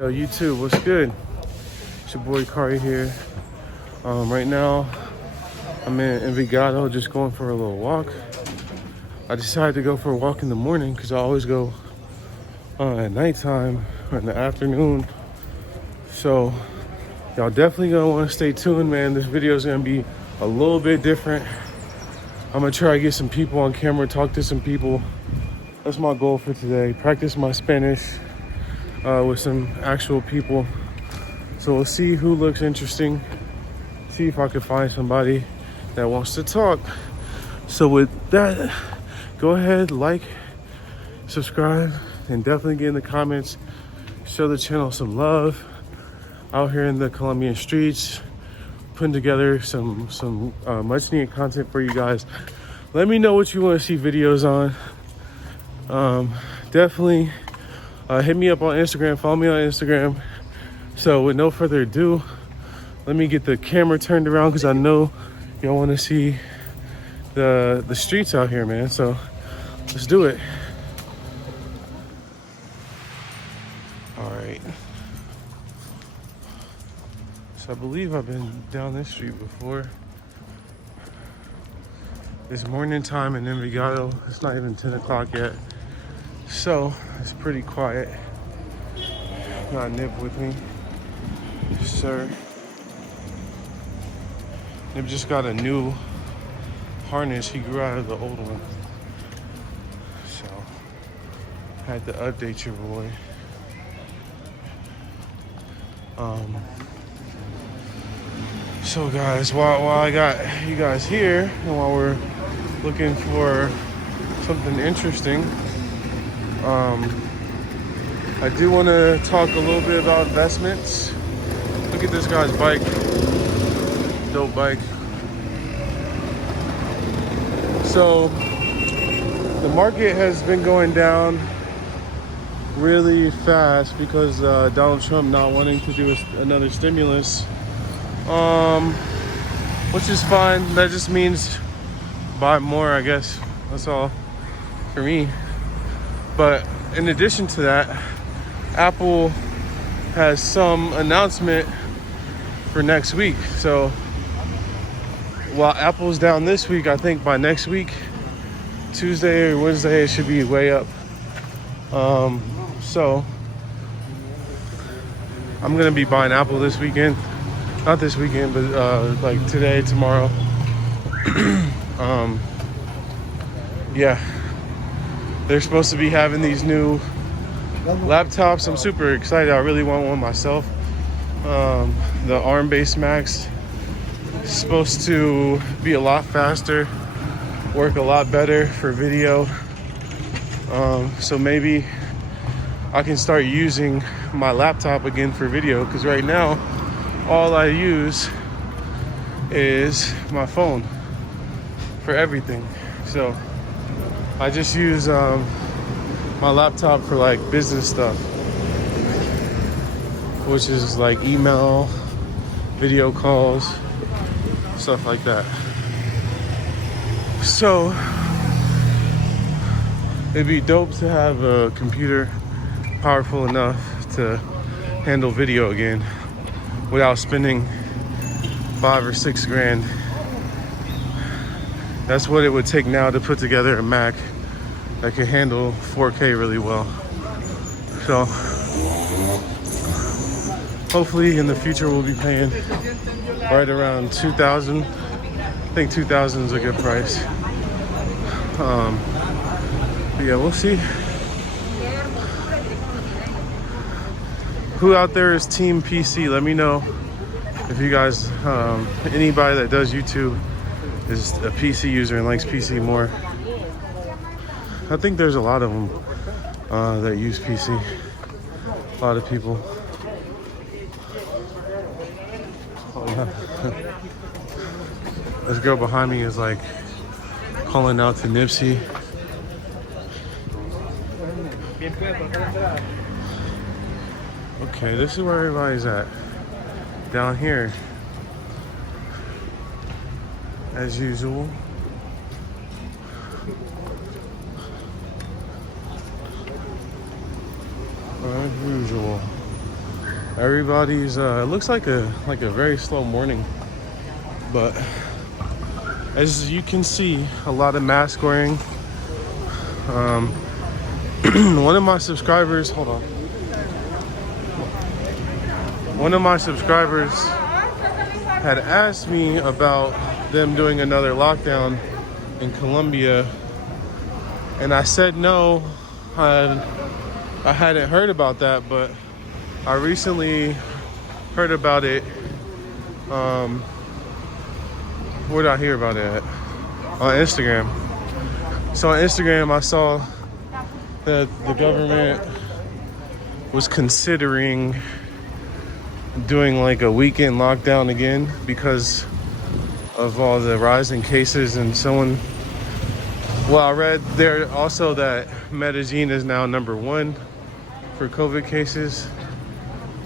Yo, YouTube, what's good? It's your boy Kari here. Right now, I'm in Envigado, just going for a little walk. I decided to go for a walk in the morning because I always go at nighttime or in the afternoon. So, y'all definitely gonna want to stay tuned, man. This video is gonna be a little bit different. I'm gonna try to get some people on camera, talk to some people. That's my goal for today. Practice my Spanish with some actual people. So we'll see who looks interesting. See if I can find somebody that wants to talk. So with that, go ahead, like, subscribe, and definitely get in the comments. Show the channel some love. Out here in the Colombian streets, putting together some much needed content for you guys. Let me know what you want to see videos on. Definitely hit me up on Instagram, follow me on Instagram. So with no further ado, let me get the camera turned around because I know y'all want to see the streets out here, man. So let's do it. All right. So I believe I've been down this street before. It's morning time in Envigado. It's not even 10 o'clock yet. So it's pretty quiet. Got Nip with me. Yes, sir. Nip just got a new harness. He grew out of the old one. So had to update your boy. So guys, while I got you guys here and while we're looking for something interesting, I do want to talk a little bit about investments. Look at this guy's bike. Dope bike. So the market has been going down really fast because Donald Trump not wanting to do another stimulus, which is fine. That just means buy more, I guess. That's all for me. But in addition to that, Apple has some announcement for next week. So while Apple's down this week, I think by next week, Tuesday or Wednesday, it should be way up. So I'm gonna be buying Apple this weekend. Not this weekend, but like today, tomorrow. Yeah. They're supposed to be having these new laptops. I'm super excited. I really want one myself. The ARM-based Macs is supposed to be a lot faster, work a lot better for video. So maybe I can start using my laptop again for video, because right now all I use is my phone for everything. So I just use my laptop for like business stuff, which is like email, video calls, stuff like that. So it'd be dope to have a computer powerful enough to handle video again without spending $5 or $6 grand. That's what it would take now to put together a Mac that can handle 4K really well. So hopefully in the future we'll be paying right around $2,000. I think $2,000 is a good price. But yeah, we'll see. Who out there is Team PC? Let me know if you guys, anybody that does YouTube is a PC user and likes PC more. I think there's a lot of them that use PC. A lot of people. Oh, yeah. This girl behind me is like calling out to Nipsey. Okay, this is where everybody's at. Down here. As usual. As usual. Everybody's it looks like a very slow morning, but as you can see, a lot of mask wearing. One of my subscribers, hold on. One of my subscribers had asked me about them doing another lockdown in Colombia, and I said no. I hadn't heard about that, but I recently heard about it. Where did I hear about it at? On Instagram. So on Instagram, I saw that the government was considering doing like a weekend lockdown again because of all the rising cases. And I read there also that Medellin is now #1 for COVID cases,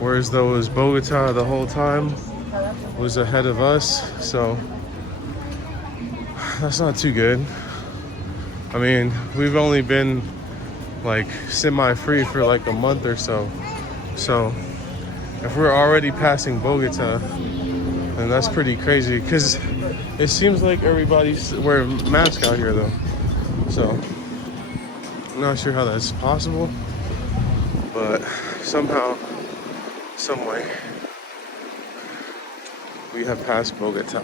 whereas those Bogota the whole time was ahead of us. So that's not too good. I mean, we've only been like semi-free for like a month or so. So if we're already passing Bogota, then that's pretty crazy, because it seems like everybody's wearing masks out here though. So I'm not sure how that's possible, but somehow, some way, we have passed Bogota,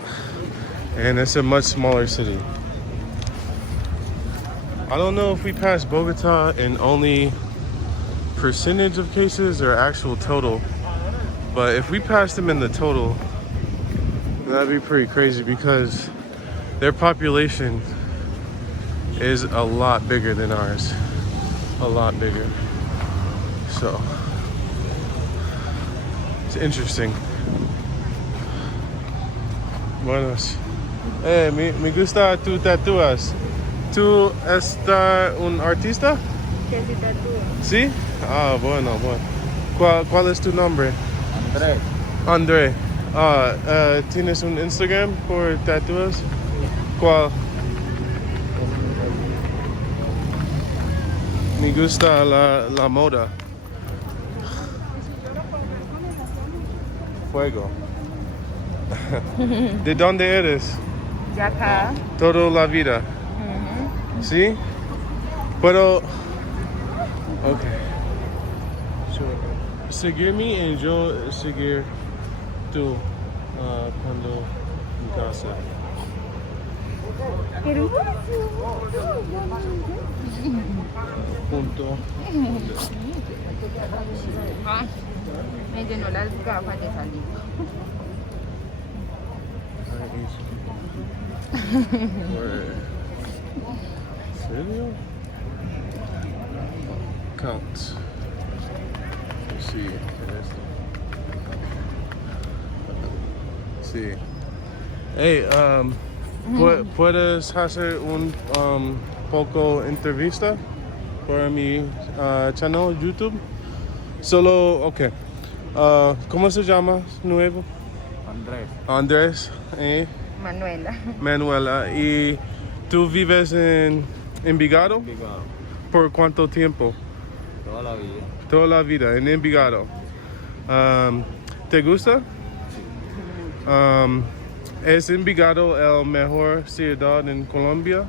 and it's a much smaller city. I don't know if we passed Bogota in only percentage of cases or actual total, but if we passed them in the total, that'd be pretty crazy, because their population is a lot bigger than ours. A lot bigger. So it's interesting. Buenos. Me gusta tu tatuas. ¿Tú estás un artista? Que si tatúa. ¿Sí? Ah, bueno. ¿Cuál es tu nombre? André. André. ¿Tienes un Instagram por tatuas? ¿Cuál? Me gusta la moda. Fuego. ¿De dónde eres? De acá. Toda la vida. ¿Sí? Pero... Ok. Seguirme y yo seguir tú cuando en casa. Punto. Me llenó las gafas de salir. ¿Serio? Count. Let's see. Sí. Hey, ¿puedes hacer un poco entrevista para mi canal YouTube? Solo, ok. ¿Cómo se llama nuevo? Andrés. Manuela. Manuela. ¿Y tú vives en Envigado? Envigado. ¿Por cuánto tiempo? Toda la vida. Toda la vida en Envigado. ¿Te gusta? ¿Es Envigado el mejor ciudad en Colombia?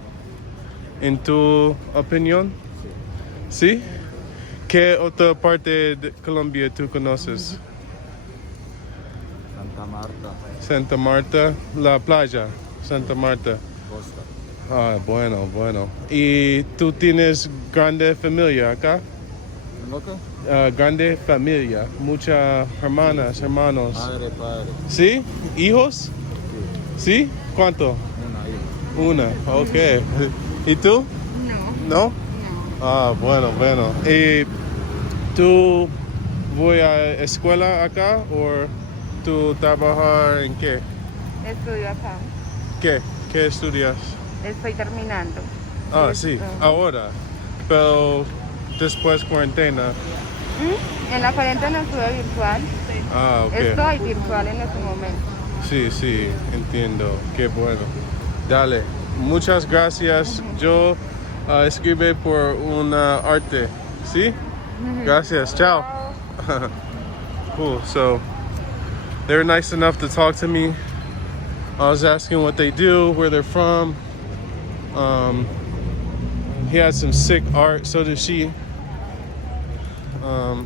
¿En tu opinión? ¿Sí? ¿Qué otra parte de Colombia tú conoces? Santa Marta. Santa Marta, la playa, Santa Marta. Costa. Ah, bueno. ¿Y tú tienes grande familia acá? ¿Loco? Grande familia, muchas hermanas, hermanos. Madre, padre. ¿Sí? ¿Hijos? ¿Sí? ¿Cuánto? Una hija. Una, ok. ¿Y tú? No. ¿No? Ah, bueno. ¿Y tú voy a escuela acá o tú trabajas en qué? Estudio acá. ¿Qué estudias? Estoy terminando. Ah, sí, ahora. Pero después cuarentena. En la cuarentena estuve virtual. Ah, ok. Estoy virtual en este momento. Sí, entiendo. Qué bueno. Dale. Muchas gracias. Yo escribí por una arte. ¿Sí? Gracias. Chao. Cool. So they're nice enough to talk to me. I was asking what they do, where they're from. He had some sick art, so did she.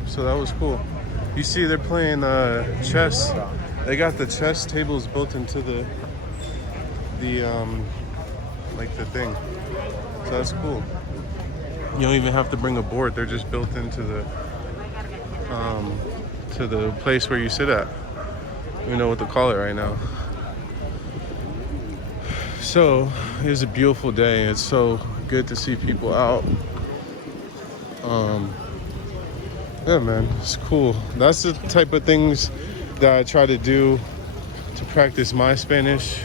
So that was cool. You see they're playing chess. They got the chess tables built into the like the thing. So that's cool. You don't even have to bring a board. They're just built into the place where you sit at. I don't know what to call it right now. So it was a beautiful day. It's so good to see people out. Yeah, man, it's cool. That's the type of things that I try to do to practice my Spanish.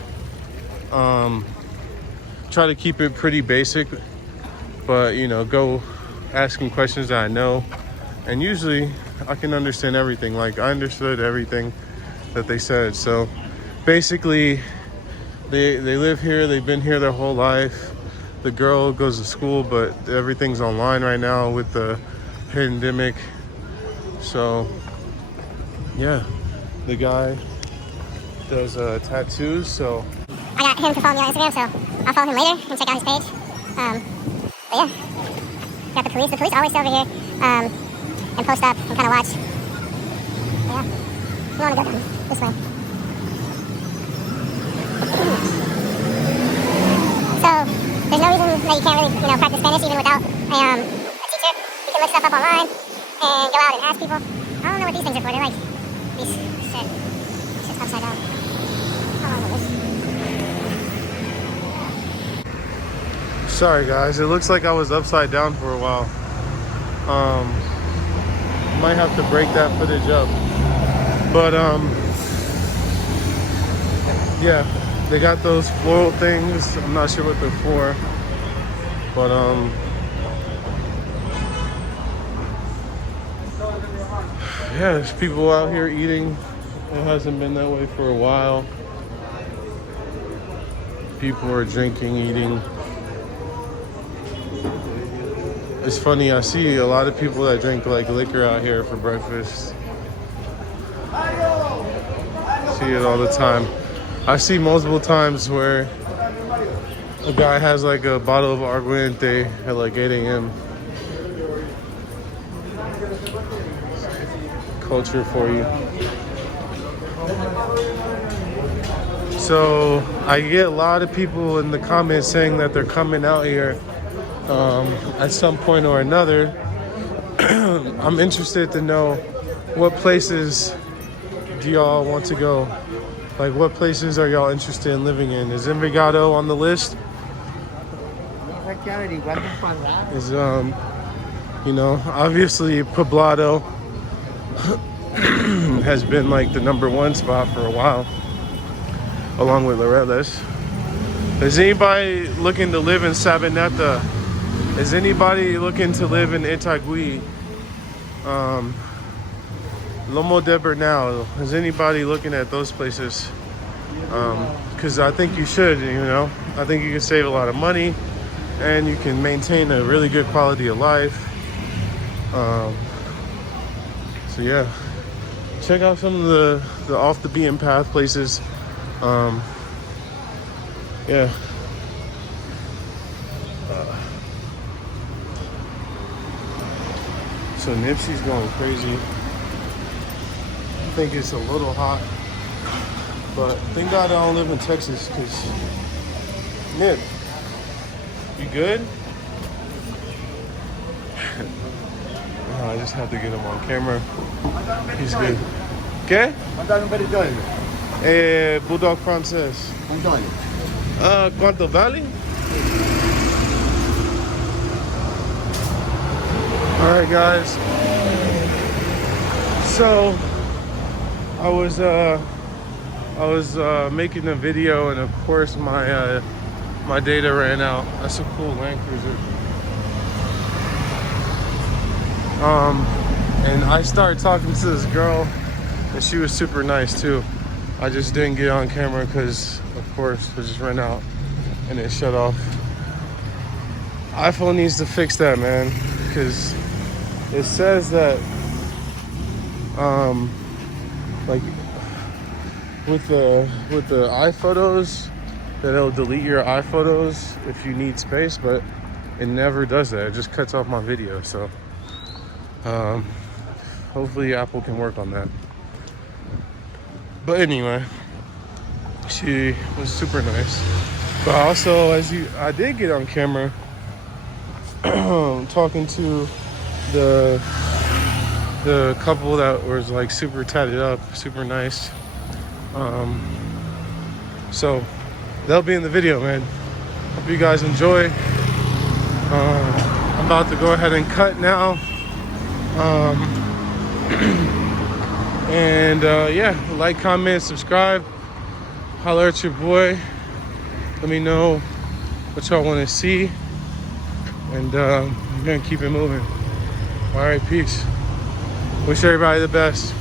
Try to keep it pretty basic, but you know, go asking questions that I know, and usually I can understand everything. Like I understood everything that they said. So basically they live here, they've been here their whole life. The girl goes to school, but everything's online right now with the pandemic. So yeah, the guy does tattoos, so I got him to follow me on Instagram, so I'll follow him later and check out his page. But yeah, got the police. The police always stay over here and post up and kind of watch. But yeah, we want to go down this way. So there's no reason that you can't really, practice Spanish even without a teacher. You can look stuff up online and go out and ask people. I don't know what these things are for. They're like these shit. Shit's upside down. How long is this? sorry guys, it looks like I was upside down for a while. Might have to break that footage up, but yeah, they got those floral things. I'm not sure what they're for, but yeah, there's people out here eating. It hasn't been that way for a while. People are drinking, eating. It's funny, I see a lot of people that drink like liquor out here for breakfast. See it all the time. I see multiple times where a guy has like a bottle of aguardiente at like 8 a.m. Culture for you. So I get a lot of people in the comments saying that they're coming out here at some point or another. I'm interested to know what places do y'all want to go? Like what places are y'all interested in living in? Is Envigado on the list? Is you know, obviously Poblado has been like the #1 spot for a while, along with Laureles. Is anybody looking to live in Sabaneta? Is anybody looking to live in Itagüí? Lomo de Bernal. Is anybody looking at those places? Because I think you should, you know. I think you can save a lot of money and you can maintain a really good quality of life. So yeah, check out some of the off the beaten path places. Yeah. So Nipsey's going crazy. I think it's a little hot, but thank God I don't live in Texas, because Nip, you good? I just have to get him on camera. He's good. ¿Qué? Bulldog francés. ¿Cuánto vale? All right, guys. So I was making a video, and of course my data ran out. That's a cool Land Cruiser. And I started talking to this girl, and she was super nice too. I just didn't get on camera because, of course, it just ran out and it shut off. iPhone needs to fix that, man, because it says that like with the iPhotos, that it'll delete your iPhotos if you need space, but it never does that. It just cuts off my video. So hopefully Apple can work on that. But anyway, she was super nice. But also, I did get on camera talking to the couple that was like super tatted up, super nice. So they'll be in the video, man. Hope you guys enjoy. I'm about to go ahead and cut now. And yeah, like, comment, subscribe, holler at your boy. Let me know what y'all want to see, and I'm gonna keep it moving. All right, peace. Wish everybody the best.